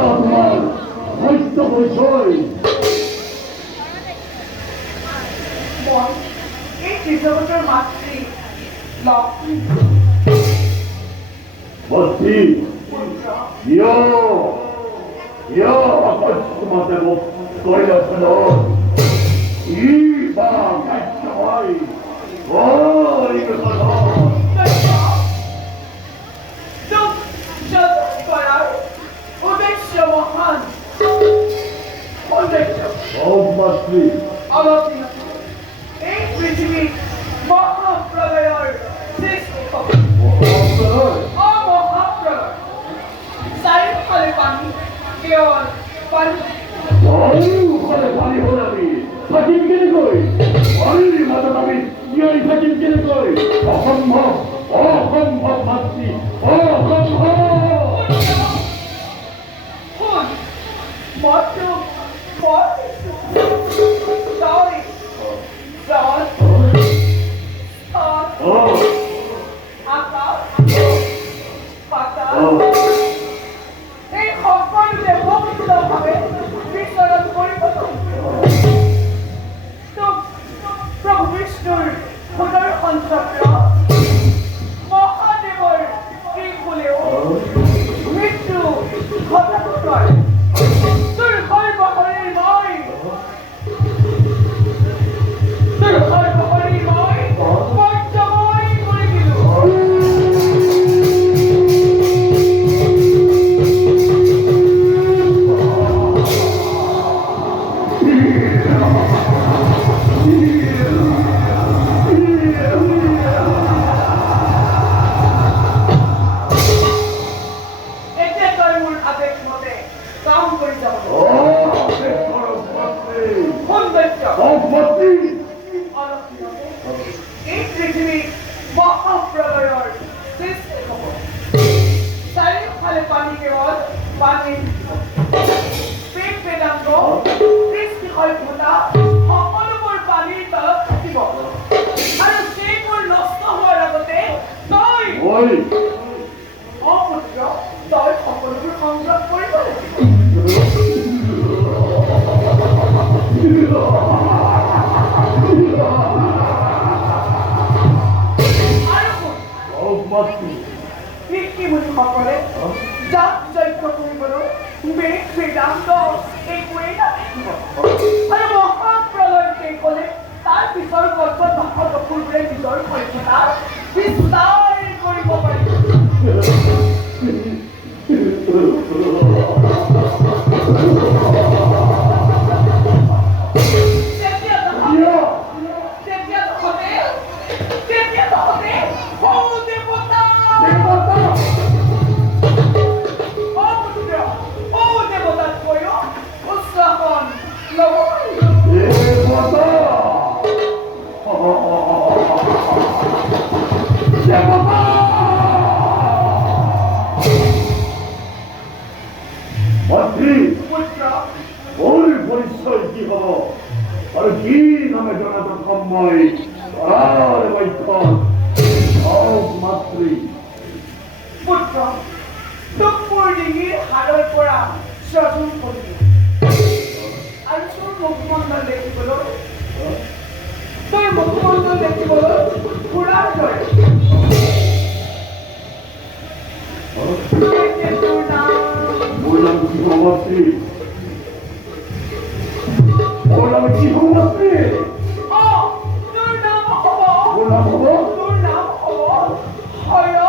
তোমার সত্য বিষয় এই ত্রিজগতের মাতৃ লক্ষ্মী ভক্তি ইয় অকস্মাতে কৈলাসন ই বা কাট্য হয় ওই কথা উদ্দেশ্য মহান উদ্দেশ্য মাতৃ এই পৃথিবীর মহাপ্রলয়ের সৃষ্টি হবে মহাপ্রলয় চারিওফালে পানি কেৱল পানী চাৰিওফালে পানী হ'ল আমি থাকিম কেনেকৈ পানীৰ মাজত আমি জীয়াই থাকিম কেনেকৈ অসম্ভৱ অসম্ভৱ মাতৃ অসম্ভৱ মইতো এই সকলোতে ভক্তিভাৱে বিচৰণ কৰিব প্ৰভু বিষ্ণুৰ সুদৰ্শন চক্ৰ মহাদেৱৰ ত্ৰিশূলেও মৃত্যু ঘটাবলৈ এই পৃথিৱীৰ মহাপ্ৰলয়ৰ সৃষ্টি হ'ব চাৰিওফালে পানী কেৱল পানী পেট বেদাংগ সৃষ্টি সভ্যতা সকলোবোৰ পানীৰ তলত থাকিব আৰু সেইবোৰ নষ্ট হোৱাৰ আগতে তই অপুত্ৰ তই সকলোবোৰ সংগ্ৰহ কৰিব লাগিব সকলে যাক যজ্ঞ কৰিবলৈ বেদ বেদান্ত একোৱেই নাথাকিব আৰু মহাপ্ৰলয় শেষ হ'লে তাৰ পিছৰ কল্পত মহাদপুৰবোৰে নিজৰ সভ্যতা বিস্তাৰ কৰিব পাৰিব পৰিচয় কি হ'ব আৰু কি নামে জনাটো সময় মাতৃ পুত্ৰ তোৰ ডিঙিৰ হাড়ৰ পৰা স্বজন কৰিবি আৰু তোৰ মুখমণ্ডল দেখিবলৈ খুৰাৰ দৰে মোৰ নাম মাতৃ মোৰ নাম কি হ'ব মাতৃ তোৰ নাম হ'ব হয়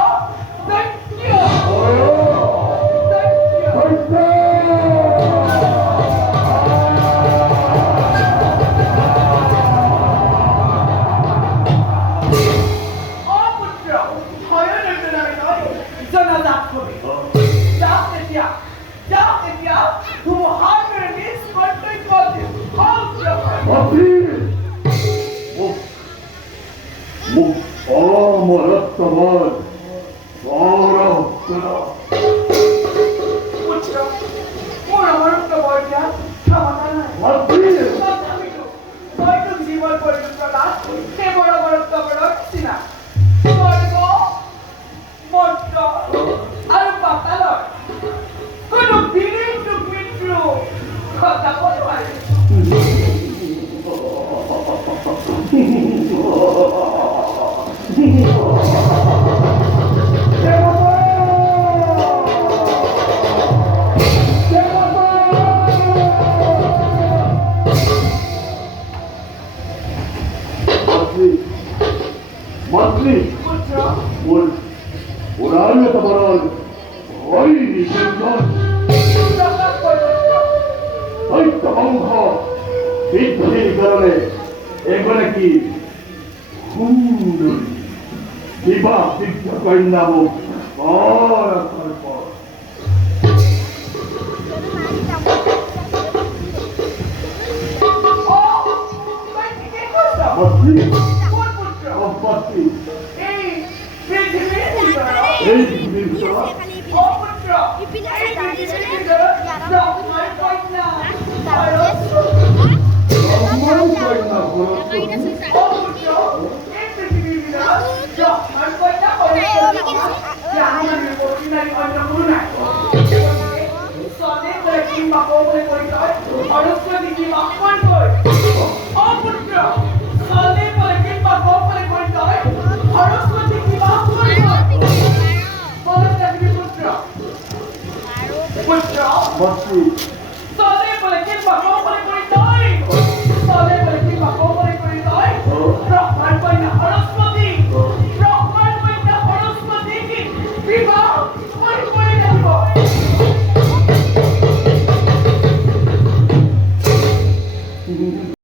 এগুলো কি সুন্দরী বিবাহ দীপ্ত কন্যা মুখ পর পর ও তুমি কি করছো বস্তি কোন পুত্র বস্তি এই পৃথিবীর ভিতরে এই পৃথিবীর ও পুত্র এই পৃথিবীর ভিতরে জন্মের কন্যা ব্রহ্মণ কন্যা ও পুত্র এই পৃথিবীর ভিতরে জন্মের কন্যা জাহান্নামের অধিনারী অন্য কোনো নাই সনে করে কিংবা কবলে পরিচয় অরস্বতী কিংবা কই ও পুত্র সনে করে কিংবা কবলে পরিচয় অরস্বতী কিংবা কই বলো পুত্র পুত্র বস্তি